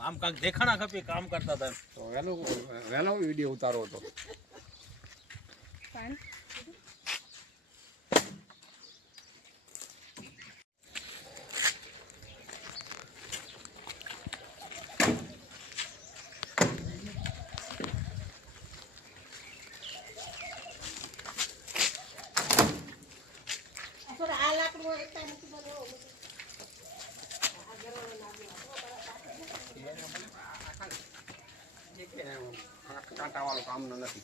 આમ કાંક દેખાણા ખપે કામ કરતા હતા વહેલો વહેલો વીડિયો ઉતારો હતો. કાંટા વાળું કામ નથી